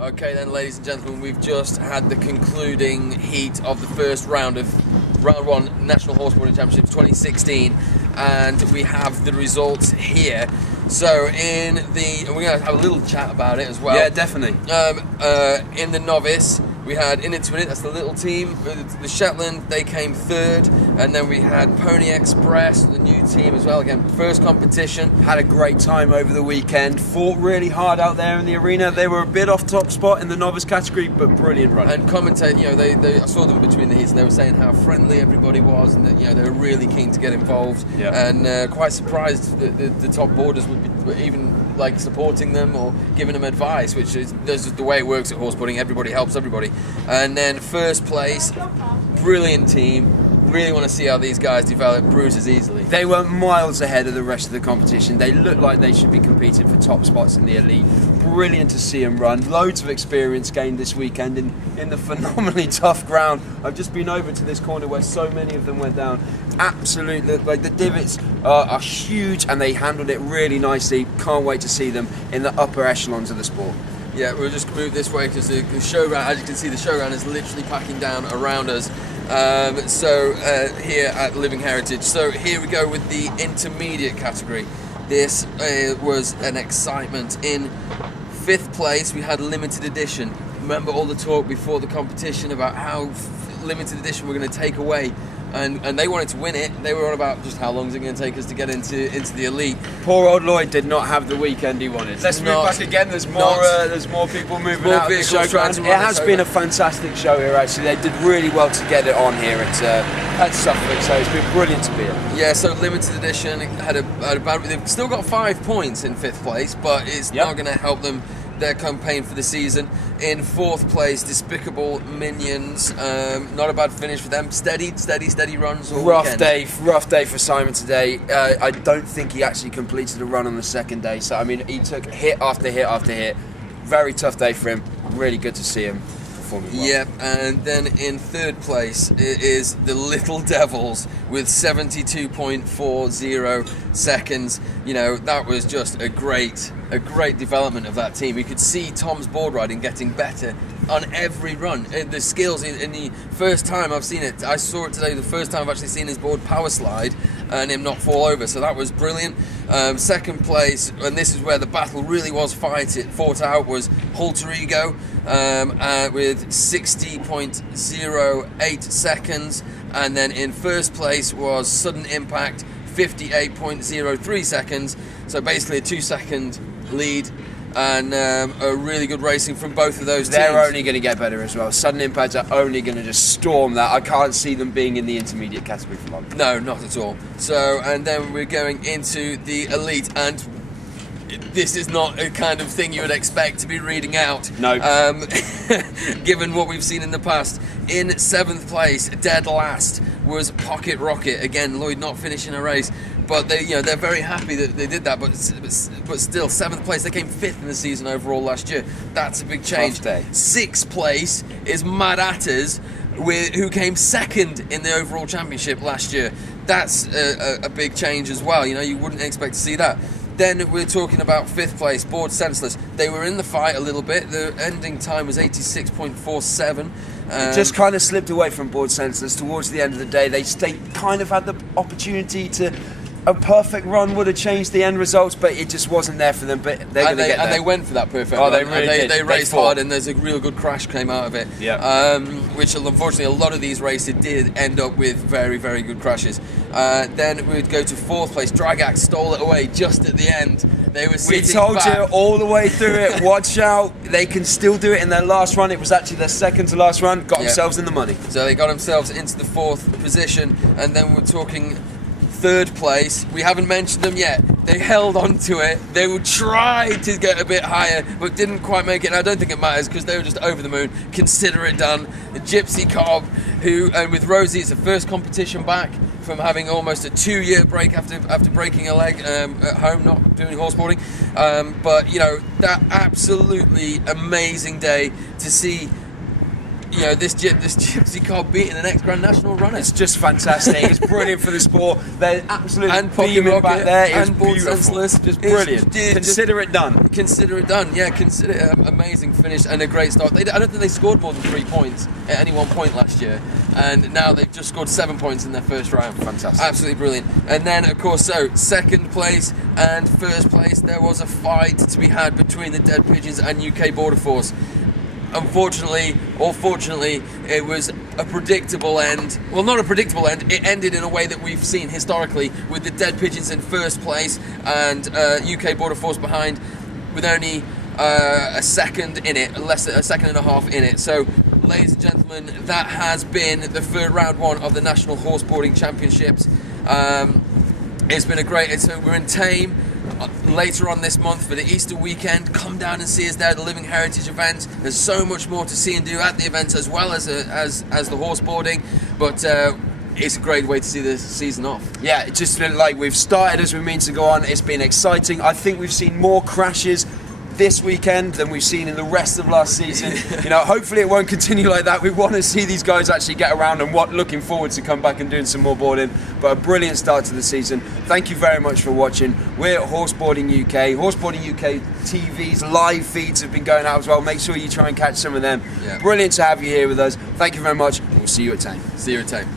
Okay then, ladies and gentlemen, we've just had the concluding heat of the first round of Round 1 National Horseboarding Championships 2016, and we have the results here. So we're going to have a little chat about it as well. Yeah, definitely. In the novice, we had In It to Win It, that's the little team. The Shetland, they came third, and then we had Pony Express, the new team as well. Again, first competition. Had a great time over the weekend. Fought really hard out there in the arena. They were a bit off top spot in the novice category, but brilliant run. And commentate, I saw them between the heats, and they were saying how friendly everybody was, and that they were really keen to get involved. Yeah. And quite surprised that the top boarders would be even like supporting them or giving them advice, which is the way it works at horseboarding. Everybody helps everybody. And then first place, brilliant team. Really want to see how these guys develop bruises easily. They were miles ahead of the rest of the competition. They looked like they should be competing for top spots in the elite. Brilliant to see them run. Loads of experience gained this weekend in the phenomenally tough ground. I've just been over to this corner where so many of them went down. Absolutely, like the divots are huge, and they handled it really nicely. Can't wait to see them in the upper echelons of the sport. Yeah, we'll just move this way because the showground, as you can see, the showground is literally packing down around us. Here at Living Heritage. So here we go with the intermediate category. This was an excitement. In 5th place, we had limited edition. Remember all the talk before the competition about how limited edition we're going to take away. And they wanted to win it. They were on about just how long is it going to take us to get into the elite. Poor old Lloyd did not have the weekend he wanted. Let's move back again. There's more people moving out of the showground. It has been a fantastic show here. Actually, they did really well to get it on here at Suffolk. So it's been brilliant to be here. Yeah. So limited edition had a bad. They've still got 5 points in 5th place, but it's not going to help them. Their campaign for the season. In 4th place, Despicable Minions. Not a bad finish for them. Steady runs all rough weekend. day for Simon today. I don't think he actually completed a run on the second day. So I mean, he took hit after hit after hit. Very tough day for him. Really good to see him performing well. Yep, and then in 3rd place it is the Little Devils with 72.40 seconds. That was just a great development of that team. You could see Tom's board riding getting better on every run. The skills in the first time I've seen it, I saw it today, the first time I've actually seen his board power slide and him not fall over, so that was brilliant. 2nd place, and this is where the battle really was fought out, was Halter Ego with 60.08 seconds, and then in 1st place was Sudden Impact, 58.03 seconds, so basically a 2-second lead, and a really good racing from both of those teams. They're only going to get better as well. Sudden Impacts are only going to just storm that. I can't see them being in the intermediate category for long. No, not at all. So, and then we're going into the elite, and this is not a kind of thing you would expect to be reading out. No. Given what we've seen in the past. In 7th place, dead last, was Pocket Rocket. Again, Lloyd not finishing a race, but they're very happy that they did that. But still, 7th place. They came 5th in the season overall last year. That's a big change. 6th place is Mad Atters, who came 2nd in the overall championship last year. That's a big change as well. You wouldn't expect to see that. Then we're talking about 5th place, Bored Senseless. They were in the fight a little bit. The ending time was 86.47. Just kind of slipped away from Bored Senseless towards the end of the day. They kind of had the opportunity to. A perfect run would have changed the end results, but it just wasn't there for them. But they're going to get there. And they went for that perfect run. They really did. They raced hard, and there's a real good crash came out of it. Yeah. Which unfortunately a lot of these races did end up with very, very good crashes. Then we'd go to 4th place. Dragax stole it away just at the end. They were sitting We told back. you all the way through it. Watch out! They can still do it in their last run. It was actually their 2nd to last run. Got themselves in the money. So they got themselves into the 4th position, and then we're talking 3rd place. We haven't mentioned them yet. They held on to it. They would try to get a bit higher, but didn't quite make it. And I don't think it matters because they were just over the moon. Consider it done. The Gypsy Cob, and with Rosie, it's the first competition back from having almost a 2-year break after breaking a leg at home, not doing horseboarding. But that absolutely amazing day to see. this gypsy cob beating an ex-Grand National runner. It's just fantastic. It's brilliant for the sport. They're absolutely And Pocket beaming Rocket back there. It's and Board beautiful. Senseless. Just brilliant. Consider it done. Consider it done. Yeah, consider it an amazing finish and a great start. I don't think they scored more than 3 points at any one point last year, and now they've just scored 7 points in their first round. Fantastic. Absolutely brilliant. And then, of course, second place and first place, there was a fight to be had between the Dead Pigeons and UK Border Force. Unfortunately, or fortunately, it was a predictable end. Well, not a predictable end. It ended in a way that we've seen historically, with the Dead Pigeons in first place and UK Border Force behind, with only a second in it, a second and a half in it. So, ladies and gentlemen, that has been the third round one of the National Horseboarding Championships. It's been we're in Tame later on this month for the Easter weekend. Come down and see us there at the Living Heritage event. There's so much more to see and do at the event, as well as the horseboarding, but it's a great way to see the season off. Yeah, It's just been like we've started as we mean to go on. It's been exciting. I think we've seen more crashes this weekend than we've seen in the rest of last season. Hopefully it won't continue like that. We want to see these guys actually get around, and looking forward to come back and doing some more boarding. But a brilliant start to the season. Thank you very much for watching. We're at Horseboarding UK. Horseboarding UK TV's live feeds have been going out as well. Make sure you try and catch some of them. Yeah. Brilliant to have you here with us. Thank you very much. We'll see you at Tame. See you at Tame.